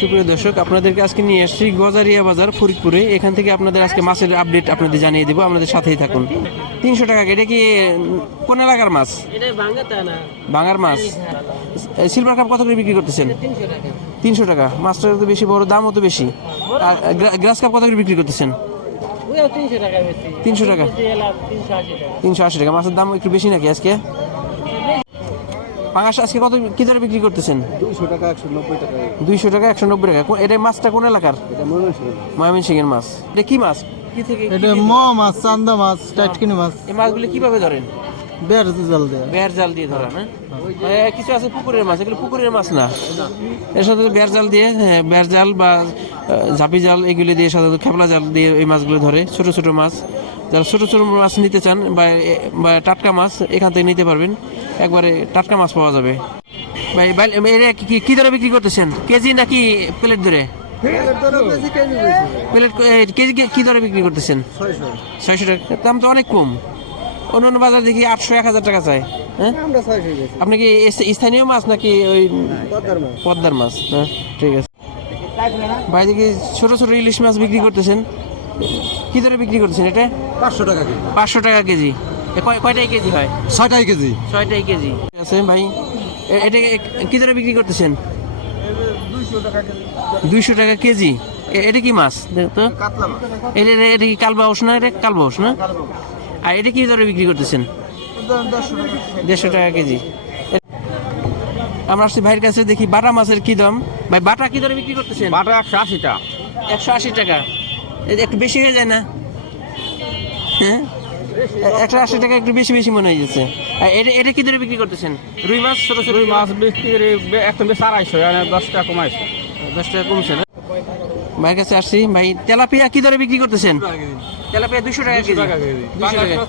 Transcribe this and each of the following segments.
সুপ্রিয় দর্শক আপনাদেরকে আজকে নিয়ে আসছি গজারিয়া বাজার ফরিদপুরে। এখান থেকে আপনাদের আজকে মাছের আপডেট আপনাদের জানিয়ে দেবো আপনাদের সাথেই থাকুন। তিনশো টাকা এটা কি কোন এলাকার মাছ? বাঙার মাছ? সিলভার কাপ কত করে বিক্রি করতেছেন? তিনশো টাকা। মাছটা তো বেশি বড় দামও তো বেশি। আর গ্রাস কাপ কত করে বিক্রি করতেছেন? তিনশো টাকা বেশি। 300 টাকা? তিনশো আশি টাকা। তিনশো আশি টাকা। মাছের দাম একটু বেশি নাকি আজকে? পাঙাশ আজকে কত কি দরে বিক্রি করতেছেন? দুইশো টাকা একশো নব্বই টাকা। দুইশো টাকা একশো নব্বই টাকা। এটা মাছটা কোন এলাকার? এটা মনে হচ্ছে মাছ। এটা কি মাছ? কি থেকে? এটা ম মাছ চান্দা মাছ টাটকিনি মাছ। এই মাছগুলো কীভাবে ধরেন? বের জাল দেয়া। বেয়ার জাল দিয়ে ধরা না কিছু আছে পুকুরের মাছ এগুলো পুকুরের মাছ না। এর সাথে বেয়ার জাল দিয়ে হ্যাঁ বেয়ার জাল বা ঝাপি জাল এগুলি দিয়ে সাধারণত খেপলা জাল দিয়ে এই মাছগুলো ধরে ছোট ছোট মাছ। যারা ছোট ছোট মাছ নিতে চান বা বা টাটকা মাছ এখান থেকে নিতে পারবেন। একবারে টাটকা মাছ পাওয়া যাবে। ভাই ভাই এরা কি- দরে বিক্রি করতেছেন? কেজি নাকি প্লেট ধরে প্লেট কেজি কি- দরে বিক্রি করতেছেন? ছয়শো। টাকা। দাম তো অনেক কম। অন্য অন্য বাজার দেখি আটশো এক হাজার টাকা চাই। হ্যাঁ? আপনি কি স্থানীয় মাছ নাকি ওই পদ্মার মাছ? হ্যাঁ ঠিক আছে। ভাই দেখি ছোট ছোট ইলিশ মাছ বিক্রি করতেছেন। কি দরে বিক্রি করতেছেন এটা? পাঁচশো টাকা কেজি। পাঁচশো টাকা কেজি। কয়টাই কেজি হয়? ছয়টাই কেজি। ছয়টাই কেজি। ঠিক আছে ভাই এটা কি দরে বিক্রি করতেছেন? দুইশো টাকা কেজি। টাকা এটা কি মাছ? দেখ তো। এটা এটা কি কালবাউস না এটা কালবাউস না? আর এটা কি দরে বিক্রি করতেছেন? দেড়শো টাকা কেজি। আমরা আসছি ভাইয়ের কাছে দেখি বাটা মাছের কি দাম। ভাই বাটা কি দরে বিক্রি করতেছেন? বাটা একশো আশিটা একশো আশি টাকা। একটু বেশি হয়ে যায় না? হ্যাঁ? একশো আশি টাকা একটু বেশি বেশি মনে হয়ে আর এটা এটা কি দরে বিক্রি করতেছেন? রুই মাছ ছোট ছোট রুই মাছ বিক্রি করে একদম বেশ আড়াইশো দশ টাকা কমাইছে। দশ টাকা কমছে না? ভাইয়ের কাছে আসছি। ভাই তেলাপিয়া কি দরে বিক্রি করতেছেন? তেলাপিয়া দুশো টাকা কেজি।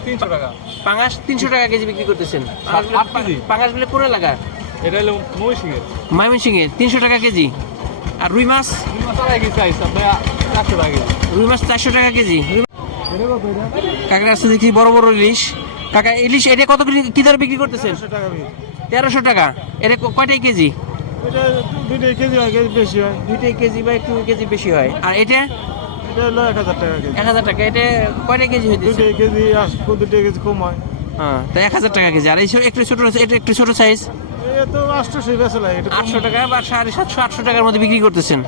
তিনশো টাকা। পাঙাশ তিনশো টাকা কেজি বিক্রি করতেছেন। পাঙাশগুলো এলাকা? এটা হলো মহিষিংহের ময়মনসিংহে তিনশো টাকা কেজি। আর রুই মাছ? রুই মাছ আড়াই কেজি চাইছে আপনার চারশো টাকা কেজি। রুই মাছ চারশো টাকা কেজি। কাকার কাছে দেখি বড় বড় ইলিশ? কাকা ইলিশ এটা কত কি দরে বিক্রি করতেছেন? টাকা তেরোশো টাকা। এটা কয়টাই কেজি? এটা দুইটাই কেজি হয় বেশি হয়। দুইটাই কেজি বা একটু কেজি বেশি হয়। আর এটা? এটা হলো এক হাজার টাকা এক হাজার টাকা। এটা কয়টাই কেজি দুইটাই কেজি দুইটাই কেজি কম হয়। হ্যাঁ তো এক হাজার টাকা কেজি। আর এই একটু ছোট এটা একটু ছোট সাইজ আটশো টাকা বা সাড়ে সাতশো আটশো টাকার মধ্যে বিক্রি করতেছেন।